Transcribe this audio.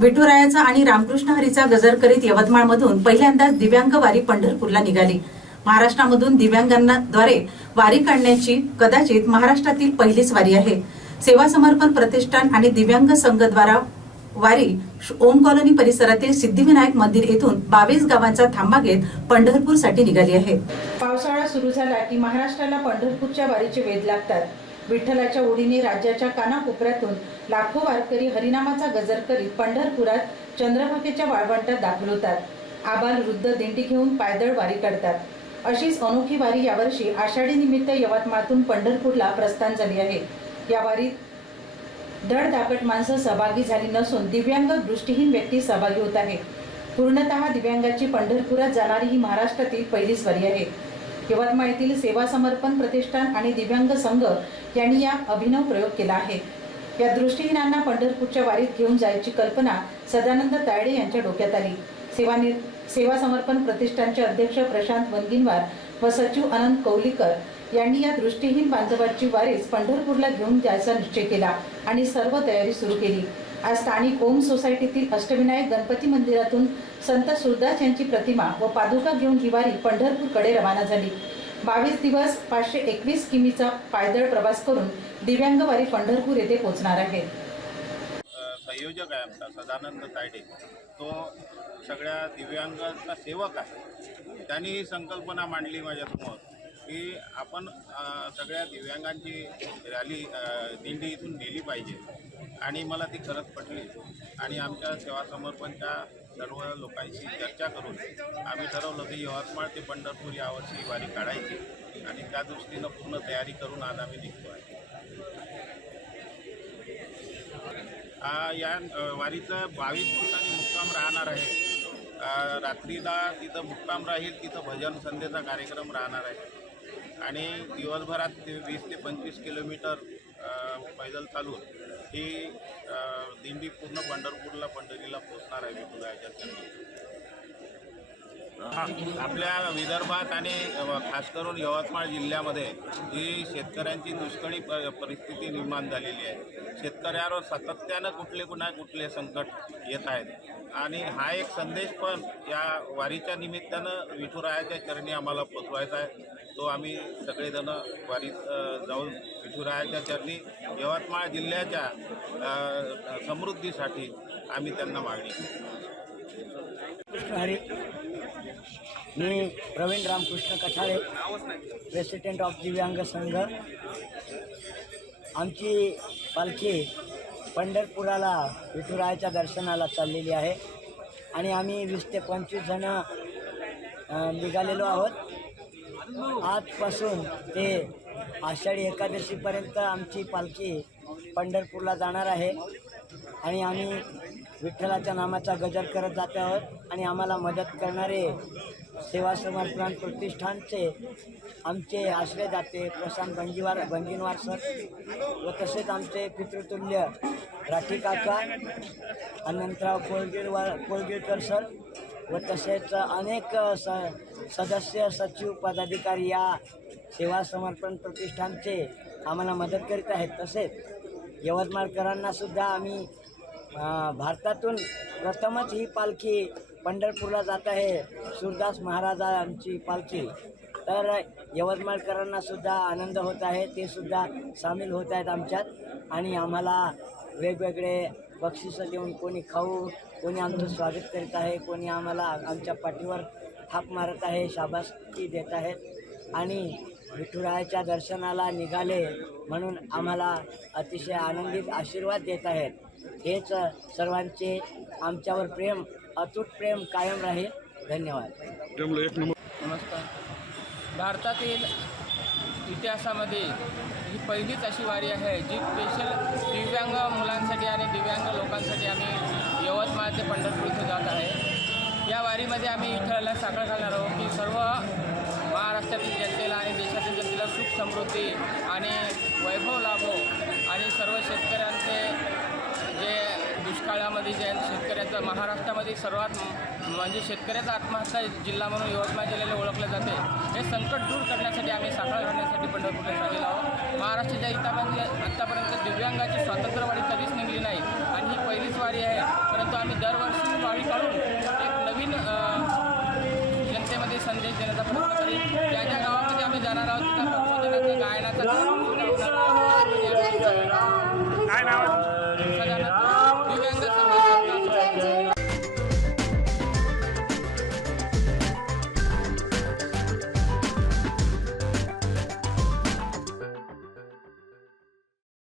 विठुरायाचा आणि रामकृष्ण हरीचा गजर करीत यवतमाळमधून पहिल्यांदाच दिव्यांग वारी पंढरपूरला निघाली. महाराष्ट्रामधून दिव्यांगांनाद्वारे वारी काढण्याची कदाचित महाराष्ट्रातील पहिलीच वारी आहे. सेवा समर्पण प्रतिष्ठान आणि दिव्यांग संघद्वारा वारी ओम कॉलनी परिसरातील सिद्धिविनायक मंदिर येथून बावीस गावांचा थांबा घेत पंढरपूरसाठी निघाली आहे. पावसाळा सुरू झाला की महाराष्ट्राला पंढरपूरच्या वारीचे वेध लागतात. विठ्ठलाच्या ओढीने राज्याच्या कानाकोपऱ्यातून लाखो वारकरी हरिनामाचा गजर करीत पंढरपुरात चंद्रभागेच्या वाळवंटात दाखल होतात. आबाल वृद्ध दिंडी घेऊन पायदळ वारी करतात. अशीच अनोखी वारी यावर्षी आषाढी निमित्त यवतमाळतून पंढरपूरला प्रस्थान झाली आहे. या वारीत धडधाकट माणसं सहभागी झाली नसून दिव्यांग दृष्टीहीन व्यक्ती सहभागी होत आहे. पूर्णतः दिव्यांगाची पंढरपुरात जाणारी ही महाराष्ट्रातील पहिलीच वारी आहे. यवतमाळ येथील सेवा समर्पण प्रतिष्ठान आणि दिव्यांग संघ यांनी या अभिनव प्रयोग केला आहे. या दृष्टीहीनांना पंढरपूरच्या वारीत घेऊन जायची कल्पना सदानंद तायडे यांच्या डोक्यात आली. सेवा सेवा समर्पण प्रतिष्ठानचे अध्यक्ष प्रशांत वनगिनवार व सचिव अनंत कौलीकर यांनी या दृष्टीहीन बांधवाची वारीच पंढरपूरला घेऊन जायचा निश्चय केला आणि सर्व तयारी सुरू केली. आज स्थानिक ओम सोसायटीतील अष्टविनायक गणपती मंदिरातून संत सुरदास यांची प्रतिमा व पादुका घेऊन ही वारी पंढरपूरकडे रवाना झाली. बावीस दिवस पाचशे एकवीस किमीचा पायदळ प्रवास करून दिव्यांग वारी पंढरपूर येथे पोहोचणार आहे. संयोजक आहे आमचा सदानंद तायडे. तो सगळ्या दिव्यांगांचा सेवक आहे. त्यांनी ही संकल्पना मांडली माझ्यासमोर. की आपण सगळ्या दिव्यांगांची रॅली दिंडी इथून नेली पाहिजे. आणि मला ती खरंच पटली. आणि आमच्या सेवा समर्पणच्या सर्व लोकांशी चर्चा करून आम्ही ठरवलं की यवतमाळ ते पंढरपूर यावर्षी वारी काढायची. आणि त्या दृष्टीनं पूर्ण तयारी करून आज आम्ही निघतो आहे. या वारीचं बावीस ठिकाणी मुक्काम राहणार आहे. रात्रीला तिथं मुक्काम राहील तिथं भजन संध्येचा कार्यक्रम राहणार आहे. आणि दिवसभरात ते वीस ते पंचवीस किलोमीटर पैदल चालून ही दिंडी पूर्ण पंढरपूरला पंढरीला पोचणार आहे विठुरायाच्या याच्यात. आपल्या विदर्भात आणि खास करून यवतमाळ जिल्ह्यामध्ये जी शेतकऱ्यांची दुष्काळी प- परिस्थिती निर्माण झालेली आहे. शेतकऱ्यावर सातत्यानं कुठले कुणा कुठले संकट येत आहेत. आणि हा एक संदेश पण या वारीच्या निमित्तानं विठुरायाच्या चरणी आम्हाला पोचवायचा आहे. तो आम्ही सगळेजण वारीत जाऊन विठुरायाच्या चरणी यवतमाळ जिल्ह्याच्या समृद्धीसाठी आम्ही त्यांना मागणी मी प्रवीण रामकृष्ण कठाळे प्रेसिडेंट ऑफ दिव्यांग संघ. आमची पालखी पंढरपुराला विठुरायाच्या दर्शनाला चाललेली आहे. आणि आम्ही वीस ते पंचवीस जणं निघालेलो आहोत. आजपासून ते आषाढी एकादशीपर्यंत आमची पालखी पंढरपूरला जाणार आहे. आणि आम्ही विठ्ठलाच्या नामाचा गजर करत जात आहोत आणि आम्हाला मदत करणारे सेवा समर्पण प्रतिष्ठानचे आमचे आश्रयदाते प्रशांत भंगीवार भंगीनवार सर व तसेच आमचे पितृतुल्य राठी काका अनंतराव कोळगीरवार कोळगीरकर सर व तसेच अनेक स सदस्य सचिव पदाधिकारी या सेवा समर्पण प्रतिष्ठानचे आम्हाला मदत करीत आहेत. तसेच यवतमाळकरांना सुद्धा आम्ही भारतातून प्रथमच ही पालखी पंढरपूरला जात आहे. सुरदास महाराजांची पालखी. तर यवतमाळकरांना सुद्धा आनंद होत आहे. ते सुद्धा सामील होत आहेत आमच्यात. आणि आम्हाला वेगवेगळे बक्षिसं देऊन कोणी खाऊ कोणी आमचं स्वागत करीत आहे कोणी आम्हाला आमच्या पाठीवर थाप मारत आहे शाबासकी देत आहेत. आणि विठुरायाच्या दर्शनाला निघाले म्हणून आम्हाला अतिशय आनंदित आशीर्वाद देत आहेत. हेच सर्वांचे आमच्यावर प्रेम अतूट प्रेम कायम राहील. धन्यवाद. नमस्कार. भारतातील इतिहासामध्ये ही पहिलीच अशी वारी आहे जी स्पेशल दिव्यांग मुलांसाठी आणि दिव्यांग लोकांसाठी आम्ही यवतमाळ ते पंढरपूर इथे जात आहे. या वारीमध्ये आम्ही विठ्ठलाला साखर घालणार आहोत की सर्व महाराष्ट्रातील जनतेला आणि देशातील जनतेला सुख समृद्धी आणि वैभव लाभो आणि सर्व शेतकऱ्यांचे जे दुष्काळामध्ये जे शेतकऱ्याचं महाराष्ट्रामध्ये सर्वात म्हणजे शेतकऱ्याचा आत्महत्या जिल्हा म्हणून यवतमाळ जिल्ह्याला ओळखले जाते. हे संकट दूर करण्यासाठी आम्ही साखर घालण्यासाठी पंढरपूरला चाललेलो आहोत. महाराष्ट्राच्या हितामध्ये आत्तापर्यंत दिव्यांगाची स्वातंत्र्यवाडी कधीच निघली नाही. आणि ही पहिलीच वारी आहे. परंतु आम्ही दरवर्षी वारी काढून